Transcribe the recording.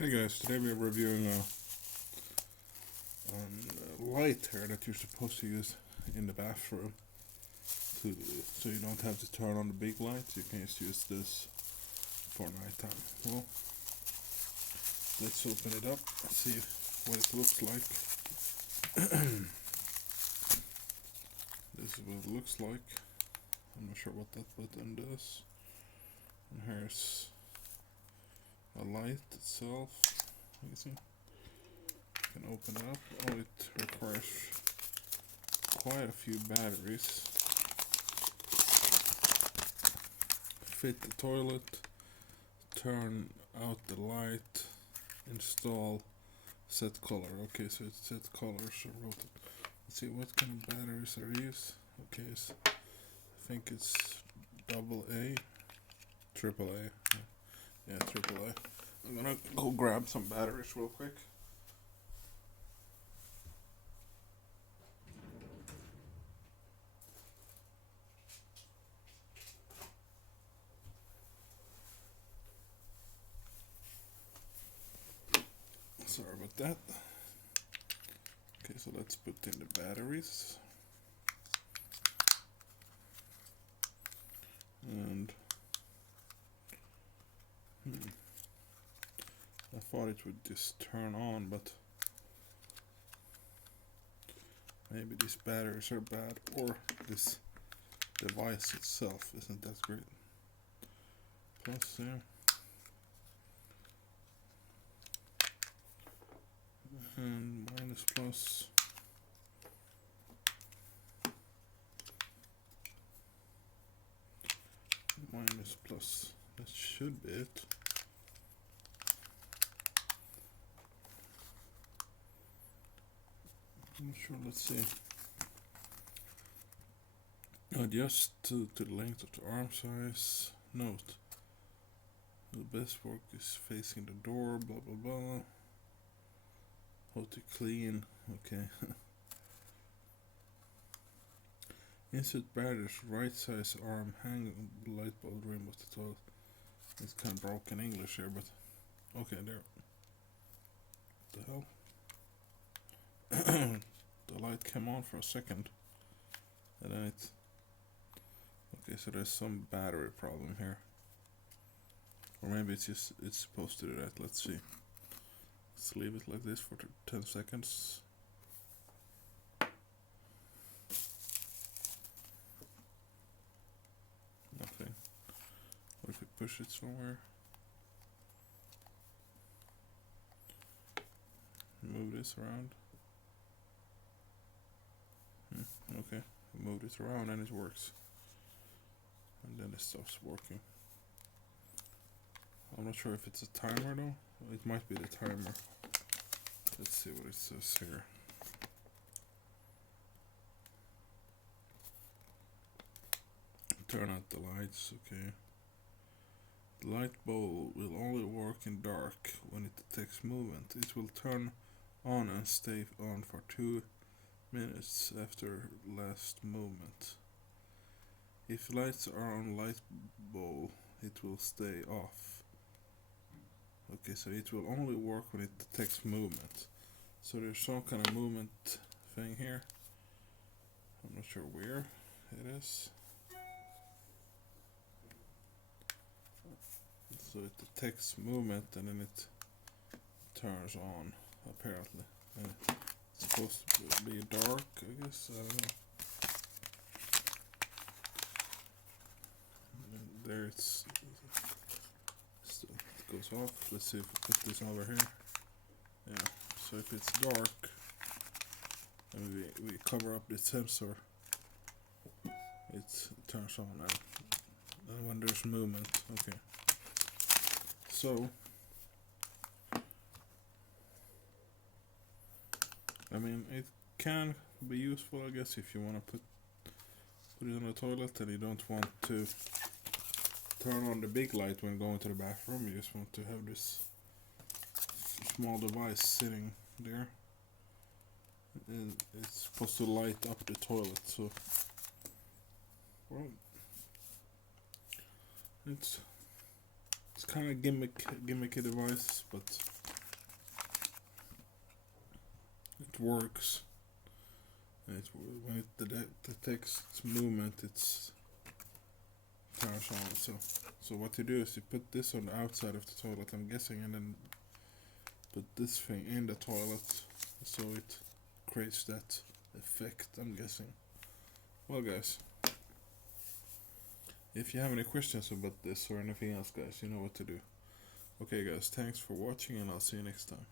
Hey guys, today we're reviewing a light here that you're supposed to use in the bathroom so you don't have to turn on the big light. You can just use this for nighttime. Well, let's open it up and see what it looks like. This is what it looks like. I'm not sure what that button does. And here's a light itself. You see? You can open it up. Oh, it requires quite a few batteries. Fit the toilet, turn out the light, install, set color. Okay, so it's set color, so wrote it. Let's see what kind of batteries are these. Okay, so I think it's AA, AAA. Yeah, AAA. I'm gonna go grab some batteries real quick. Sorry about that. Okay, so let's put in the batteries. And I thought it would just turn on, but maybe these batteries are bad, or this device itself isn't that great. Plus, yeah. And minus plus. Minus plus. That should be it. I'm not sure, let's see. Adjust to the length of the arm size. Note. The best work is facing the door, blah blah blah. How to clean, okay. Insert batteries, right size arm, hang light bulb rim with the toilet. It's kind of broken English here, but okay, there. What the hell? The light came on for a second, and then it. Okay, so there's some battery problem here, or maybe it's supposed to do that. Let's see. Let's leave it like this for 10 seconds. Nothing. What if we push it somewhere? Move this around. Okay, move it around and it works. And then it stops working. I'm not sure if it's a timer though. It might be the timer. Let's see what it says here. Turn out the lights, okay. The light bulb will only work in dark when it detects movement. It will turn on and stay on for 2 minutes after last movement. If lights are on light bulb, it will stay off. Okay, so it will only work when it detects movement. So there's some kind of movement thing here. I'm not sure where it is. So it detects movement and then it turns on, apparently. And it's supposed to be dark, I guess, I don't know. And there it goes off. Let's see if we put this over here. Yeah, so if it's dark and we cover up the sensor, it turns on and when there's movement, okay. So, I mean, it can be useful, I guess, if you want to put it on the toilet and you don't want to turn on the big light when going to the bathroom. You just want to have this small device sitting there. And it's supposed to light up the toilet, so well, it's kind of gimmicky device, but it works. And when it detects movement, it's turns on. So what you do is you put this on the outside of the toilet, I'm guessing, and then put this thing in the toilet, so it creates that effect, I'm guessing. Well, guys, if you have any questions about this or anything else, guys, you know what to do. Okay, guys, thanks for watching, and I'll see you next time.